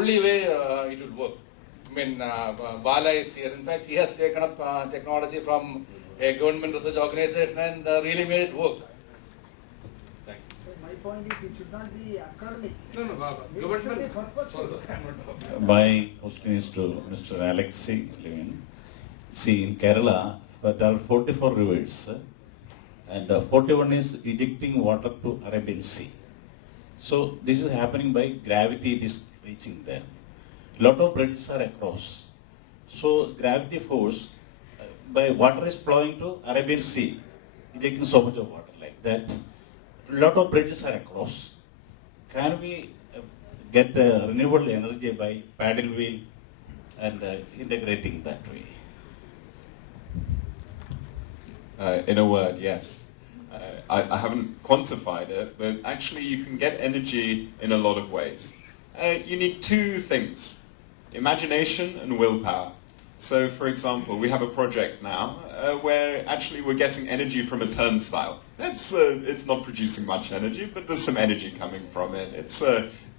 only way it will work. I mean, Bala is here. In fact, he has taken up technology from a government research organization and really made it work. My point is, it should not be academic. My question is to Mr. Alexei Levin. See, in Kerala, there are 44 rivers, and 41 is ejecting water to Arabian Sea. So this is happening by gravity. This reaching there. Lot of bridges are across. So gravity force, by water is flowing to Arabian Sea, ejecting so much of water like that. Lot of bridges are across. Can we get renewable energy by paddle wheel and integrating that way? In a word, yes. I haven't quantified it, but actually you can get energy in a lot of ways. You need two things, imagination and willpower. So, for example, we have a project now where actually we're getting energy from a turnstile. It's not producing much energy, but there's some energy coming from it. It's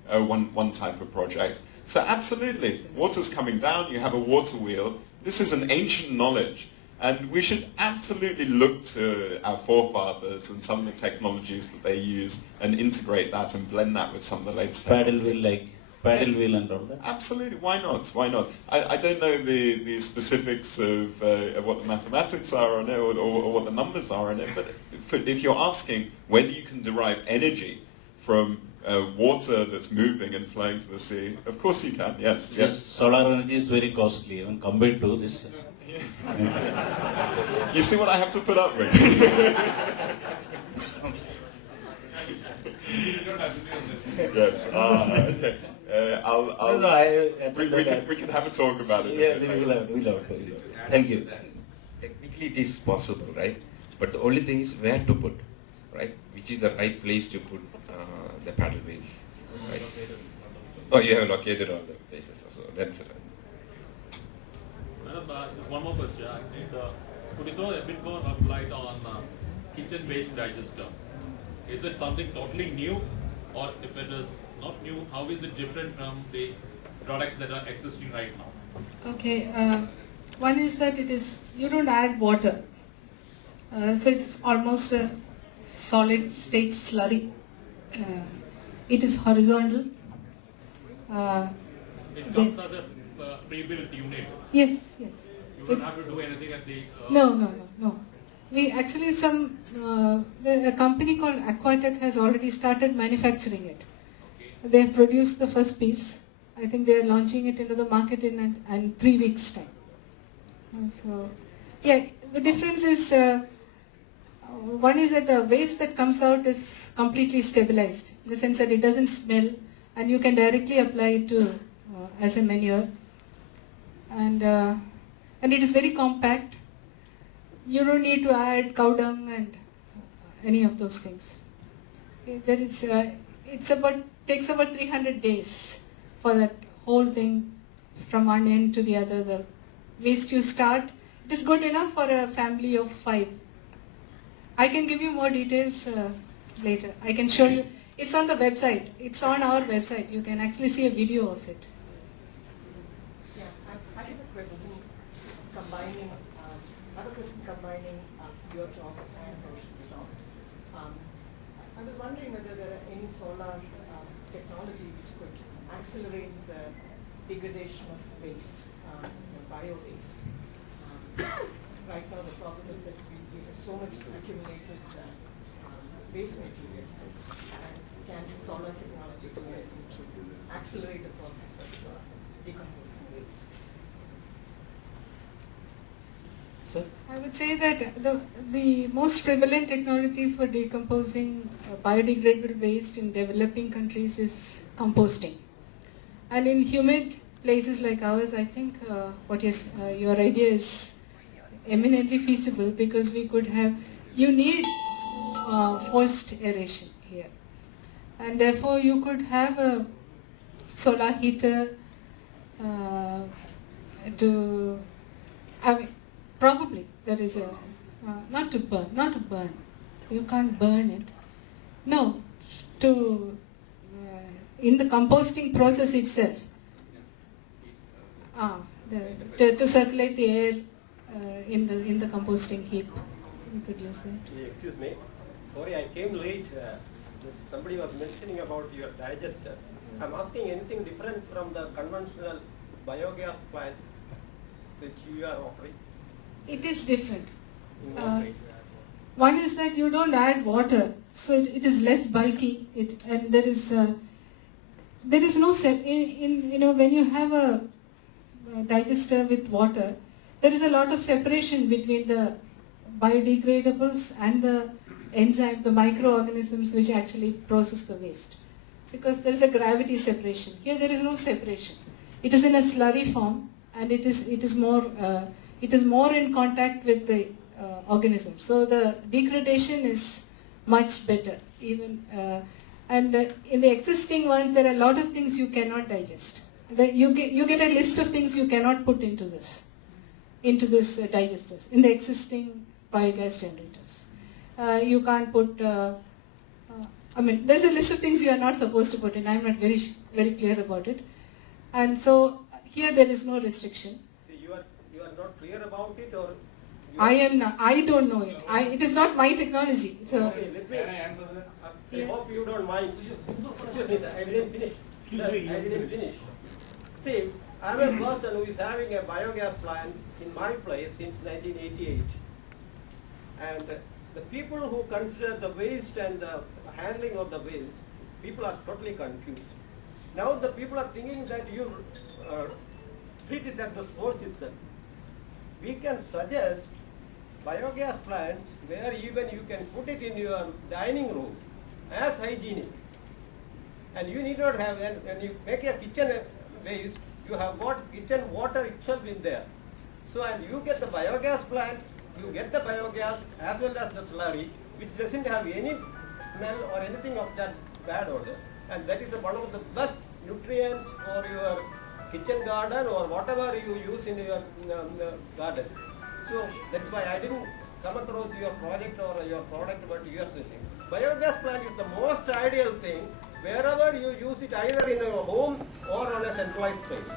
one type of project. So absolutely, water's coming down, you have a water wheel. This is an ancient knowledge. And we should absolutely look to our forefathers and some of the technologies that they use and integrate that and blend that with some of the latest paddle wheel and all that? Absolutely, why not? Why not? I don't know the specifics of what the mathematics are on it or what the numbers are on it, but if you're asking whether you can derive energy from water that's moving and flowing to the sea, of course you can, yes. Solar energy is very costly even compared to this. You see what I have to put up with? Yes. Okay. We can have a talk about it. Yeah, we'll have to. Thank you. Technically, it is possible, right? But the only thing is where to put, right? Which is the right place to put the paddle wheels, right? Oh, you have located all the places, so that's it. Just one more question. Could you throw a bit more of light on kitchen-based digester? Is it something totally new, or if it is not new, how is it different from the products that are existing right now? Okay, one is that you don't add water, so it's almost a solid state slurry. It is horizontal. It comes as a pre-built unit. Yes. You don't have to do anything at the... No. We actually a company called Aquatech has already started manufacturing it. Okay. They have produced the first piece. I think they are launching it into the market in 3 weeks' time. So, yeah, the difference is one is that the waste that comes out is completely stabilized, in the sense that it doesn't smell, and you can directly apply it to as a manure. And it is very compact. You don't need to add cow dung and any of those things. Takes about 300 days for that whole thing from one end to the other. The waste you start, it is good enough for a family of 5. I can give you more details later. I can show you. It's on the website. It's on our website. You can actually see a video of it. I have a question combining your talk and Roshan's talk. I was wondering whether there are any solar technology which could accelerate the degradation of waste, bio-waste. Right now the problem is that we have so much accumulated waste material, and can solar technology do anything to accelerate the process of decomposing waste? So I would say that the most prevalent technology for decomposing biodegradable waste in developing countries is composting. And in humid places like ours, I think your idea is eminently feasible, because you need forced aeration here. And therefore you could have a solar heater probably there is a, not to burn, you can't burn it. No, in the composting process itself, To circulate the air in the composting heap. We could use it. Excuse me. Sorry, I came late. Somebody was mentioning about your digester. I'm asking anything different from the conventional biogas plant which you are offering? It is different. In what way? One is that you don't add water, so it is less bulky. And there is no when you have a digester with water, there is a lot of separation between the biodegradables and the enzymes, the microorganisms which actually process the waste. Because there is a gravity separation. Here there is no separation. It is in a slurry form, and it is more in contact with the organism. So the degradation is much better. In the existing ones, there are a lot of things you cannot digest. You get a list of things you cannot put into this digesters in the existing biogas generators. You can't put. There's a list of things you are not supposed to put in. I'm not very clear about it, and so here there is no restriction. So you are not clear about it, or I am not. I don't know it. It is not my technology. So okay, let me answer that. Yes. I hope you don't mind. Excuse me, sir, I didn't finish. I didn't finish. See, I'm a person who is having a biogas plant in my place since 1988. And the people who consider the waste and the handling of the waste, people are totally confused. Now the people are thinking that you treat it at the source itself. We can suggest biogas plants where even you can put it in your dining room as hygienic. And you need not have, when you make a kitchen waste, you have got kitchen water itself in there. So, and you get the biogas plant, you get the biogas as well as the slurry, which doesn't have any smell or anything of that bad odor. And that is one of the best nutrients for your kitchen garden or whatever you use in your garden. So that's why I didn't come across your project or your product, but you are saying. Biogas plant is the most ideal thing wherever you use it, either in your home or on a centralized place.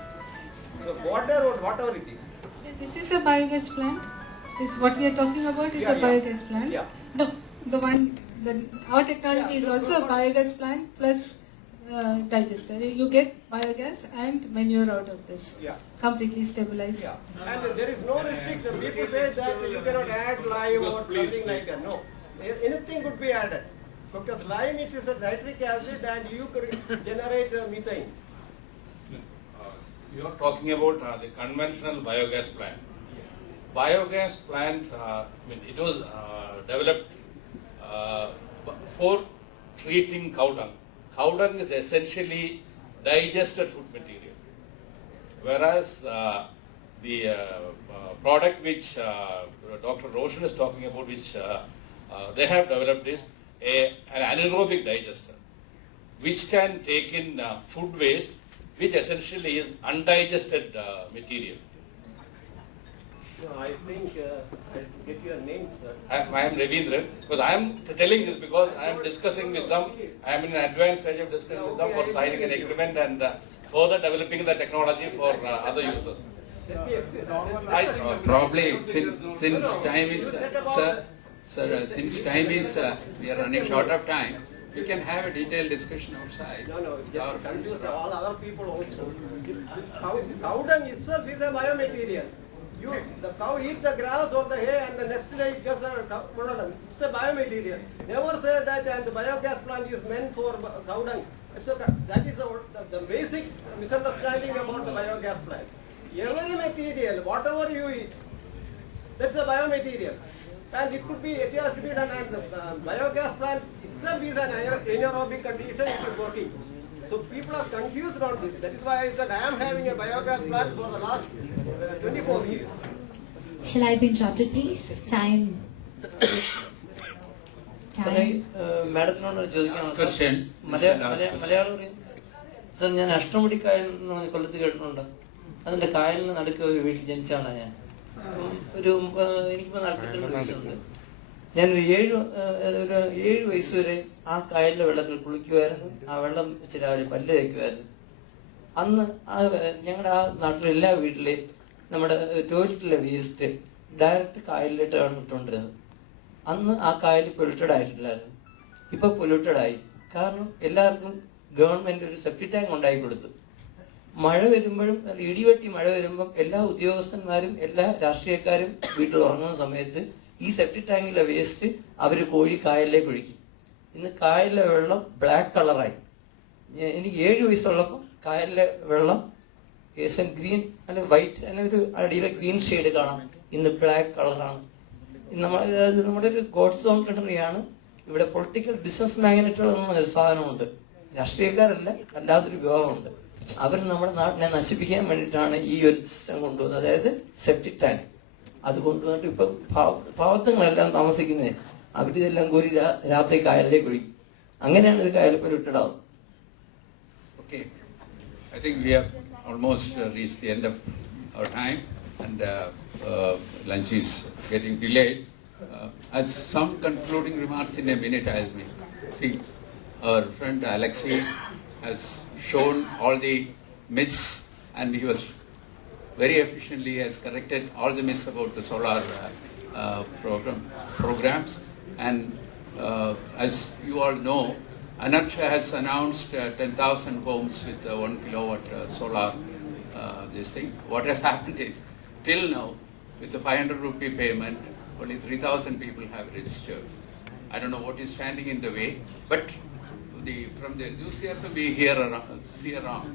So water or whatever it is. This is a biogas plant. What we are talking about is a biogas plant. Yeah. No, our technology is also a biogas plant plus digester. You get biogas and manure out of this. Yeah. Completely stabilized. Yeah. And there is no restriction. People say that you cannot add lime or something like that. No. Anything could be added. Because lime, it is a nitric acid and you could generate methane. You are talking about the conventional biogas plant. Biogas plant, it was developed for treating cow dung. Cow dung is essentially digested food material, whereas the product which Dr. Roshan is talking about, which they have developed, is an anaerobic digester, which can take in food waste, which essentially is undigested material. No, I think I'll get your name, sir. I am Ravindran, because I am telling this because I am discussing with them. I am in an advanced stage of discussion with them for signing an agreement and further developing the technology for other users. Probably since time is since time is we are running short of time, we can have a detailed discussion outside. No, just confuse all other people also. This cow dung itself is a biomaterial. The cow eats the grass or the hay and the next day it just it's a biomaterial. Never say that and the biogas plant is meant for cow dung. That is the basic misunderstanding about the biogas plant. Every material, whatever you eat, that's a biomaterial. And it could be, it has to be done, and the biogas plant itself is an anaerobic condition, it is working. So people are confused on this. That is why I said I am having a biogas plant for the last 24 years. Shall I be interrupted, please? Time. മാഡത്തിനോട് Question. Malayalam sir, ഞാൻ അഷ്ടമുടി കായൽ എന്ന് പറഞ്ഞ കൊല്ലത്ത് കേട്ടിട്ടുണ്ട്. അതിന്റെ കായലിന് നടുക്ക് ഒരു വീട്ടിൽ ജനിച്ചാണ് ഞാൻ. എനിക്കിപ്പോ 42 വയസ്സുണ്ട്. ഞാനൊരു 7 വയസ്സ് വരെ ആ കായലിലെ വെള്ളത്തിൽ കുളിക്കുമായിരുന്നു. ആ വെള്ളം വെച്ച് രാവിലെ പല്ല് തേക്കുമായിരുന്നു. അന്ന് ഞങ്ങളുടെ ആ നാട്ടിലെ എല്ലാ വീട്ടിലെയും നമ്മുടെ ടോയ്ലറ്റിലെ വേസ്റ്റ് ഡയറക്റ്റ് കായലിലിട്ടാണ് ഇട്ടുകൊണ്ടിരുന്നത്. അന്ന് ആ കായൽ പൊല്യൂട്ടഡ് ആയിട്ടില്ലായിരുന്നു. ഇപ്പോൾ പൊല്യൂട്ടഡ് ആയി. കാരണം എല്ലാവർക്കും ഗവൺമെൻറ് ഒരു സെപ്റ്റി ടാങ്ക് ഉണ്ടാക്കി കൊടുത്തു. മഴ വരുമ്പോഴും ഇടിവെട്ടി മഴ വരുമ്പം എല്ലാ ഉദ്യോഗസ്ഥന്മാരും എല്ലാ രാഷ്ട്രീയക്കാരും വീട്ടിൽ ഉറങ്ങുന്ന സമയത്ത് ഈ സെപ്റ്റി ടാങ്കിലെ വേസ്റ്റ് അവർ കോഴി കായലിലേക്ക് ഒഴിക്കും. ഇന്ന് കായലിലെ വെള്ളം ബ്ലാക്ക് കളറായി. എനിക്ക് 7 വയസ്സുള്ളപ്പോൾ കായലിലെ വെള്ളം ഏശൻ ഗ്രീൻ അല്ലെ വൈറ്റ് അല്ലെ ഒരു അടിയിലെ ഗ്രീൻ ഷെയ്ഡ് കാണാം. ഇന്ന് ബ്ലാക്ക് കളറാണ്. നമ്മുടെ ഒരു ഗോഡ്സ് ഓൺ കൺട്രിയാണ്. ഇവിടെ പൊളിറ്റിക്കൽ ബിസിനസ് മാഗ്നറ്റുകൾ എന്നൊരു സാധനമുണ്ട്. രാഷ്ട്രീയക്കാരല്ല, അല്ലാതൊരു വിഭാഗമുണ്ട്. അവർ നമ്മുടെ നാടിനെ നശിപ്പിക്കാൻ വേണ്ടിയിട്ടാണ് ഈ ഒരു സിസ്റ്റം കൊണ്ടുവന്നത്. അതായത് സെപ്റ്റിക് ടാങ്ക് അത് കൊണ്ടുവന്നിട്ട് ഇപ്പൊ പാവത്തങ്ങളെല്ലാം താമസിക്കുന്നത് അവരിതെല്ലാം കോരി രാത്രി കായലിലേക്ക് ഒഴിക്കും. അങ്ങനെയാണ് ഇത് കായൽ പൊല്യൂട്ടഡ് ആവുന്നത്. Okay, I think we have almost reached the end of our time, and lunch is getting delayed. As some concluding remarks in a minute, I'll make. See, our friend Alexei has shown all the myths, and he was very efficiently has corrected all the myths about the solar programs. And as you all know, Anarcha has announced 10,000 homes with 1 kilowatt solar this thing. What has happened is, till now, with the 500 rupee payment, only 3,000 people have registered. I don't know what is standing in the way, but from the enthusiasm we see around,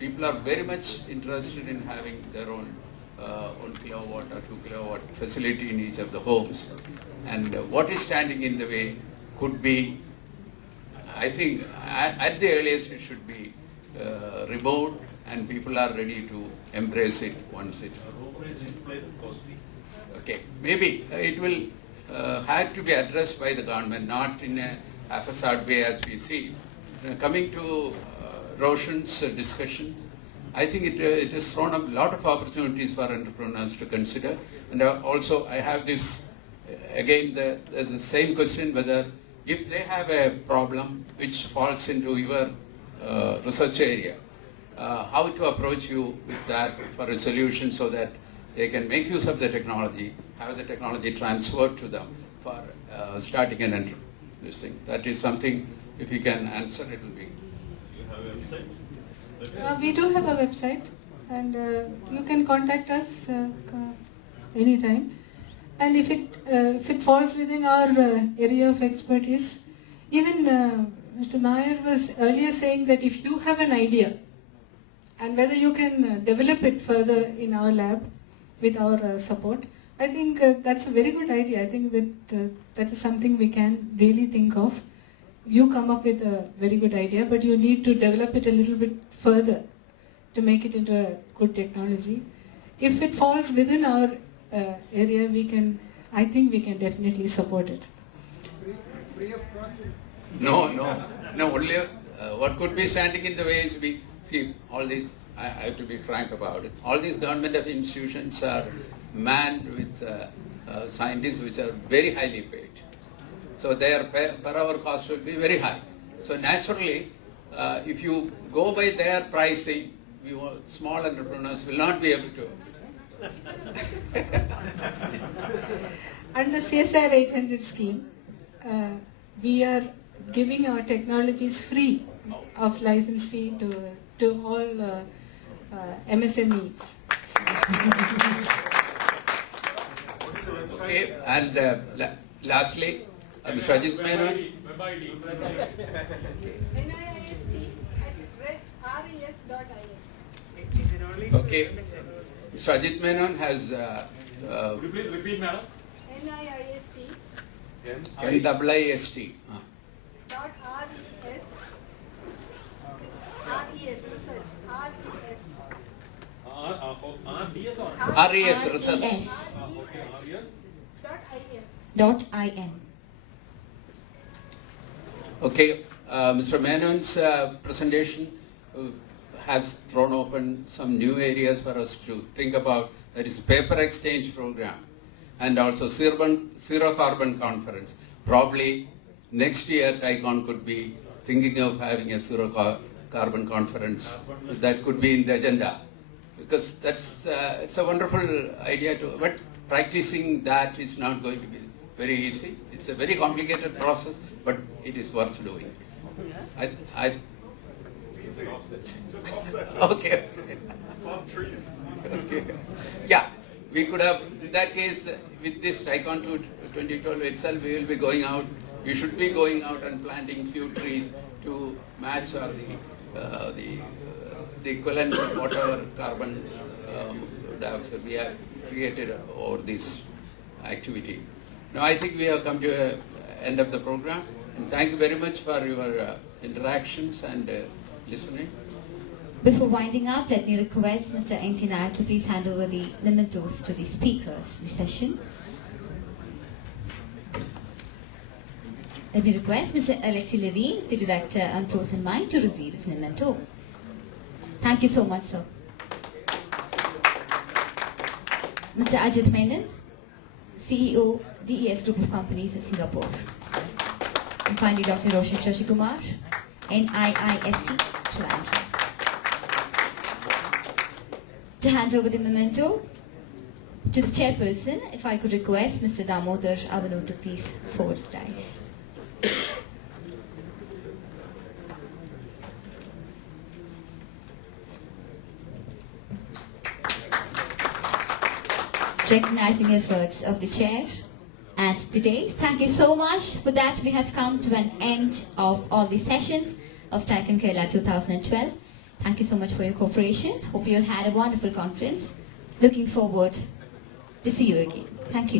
people are very much interested in having their own 1 kilowatt or 2 kilowatt facility in each of the homes. And what is standing in the way could be, I think, at the earliest it should be removed, and people are ready to embrace it once it. Okay, maybe it will have to be addressed by the government, not in a haphazard way as we see. Coming to Roshan's discussion, I think it has thrown up a lot of opportunities for entrepreneurs to consider. And also I have this, again, the same question, whether if they have a problem which falls into your research area, how to approach you with that for a solution so that they can make use of the technology, have the technology transferred to them for starting an entrepreneur. This thing. That is something, if you can answer, it will be. You have a website? We do have a website, and you can contact us anytime. And if it falls within our area of expertise, even Mr. Nair was earlier saying that if you have an idea, and whether you can develop it further in our lab with our support, I think that's a very good idea. I think that is something we can really think of. You come up with a very good idea, but you need to develop it a little bit further to make it into a good technology. If it falls within our area, I think we can definitely support it. Free of cost? No. Only what could be standing in the way is see all these. I have to be frank about it. All these government institutions are manned with scientists which are very highly paid. So their per hour cost will be very high. So naturally, if you go by their pricing, small entrepreneurs will not be able to. Under CSR 800 scheme, we are giving our technologies free of license fee to all MSMEs. Okay, and lastly, Mr. Ajit Menon. NIIST@res.in. Okay, Mr. Ajit Menon has. Could you please repeat, madam? NIIST. NIIST. Dot RES. RES research. RES. RDS or RES research. okay, RDS. .in. Okay, Mr. Menon's presentation has thrown open some new areas for us to think about. That is paper exchange program, and also zero carbon conference. Probably next year, TICON could be thinking of having a zero carbon conference, if that could be in the agenda, because that's it's a wonderful idea but practicing that is not going to be very easy. It's a very complicated process, but it is worth doing. It's easy. Just offset it. Okay. Plant trees. Okay. Yeah, we could have, in that case, with this Tycon 2012 itself, we will be going out, we should be going out and planting few trees to match or the equivalent of whatever carbon dioxide we have created over this activity. Now I think we have come to the end of the program, and thank you very much for your interactions and listening. Before winding up, let me request Mr. N.T. Nair to please hand over the mementos to the speakers of the session. Let me request Mr. Alexei Levine, the Director on Frozen Mind, to receive his memento. Thank you so much, sir. Mr. Ajit Menon, CEO, DES Group of Companies in Singapore. And finally, Dr. Roshan Shashikumar, NIIST, Trivandrum. To hand over the memento to the chairperson, if I could request Mr. Damodar Avanu to please forward the dice. Recognizing efforts of the chair and the days. Thank you so much. With that, we have come to an end of all the sessions of Tycon Kerala 2012. Thank you so much for your cooperation. Hope you all had a wonderful conference. Looking forward to see you again. Thank you.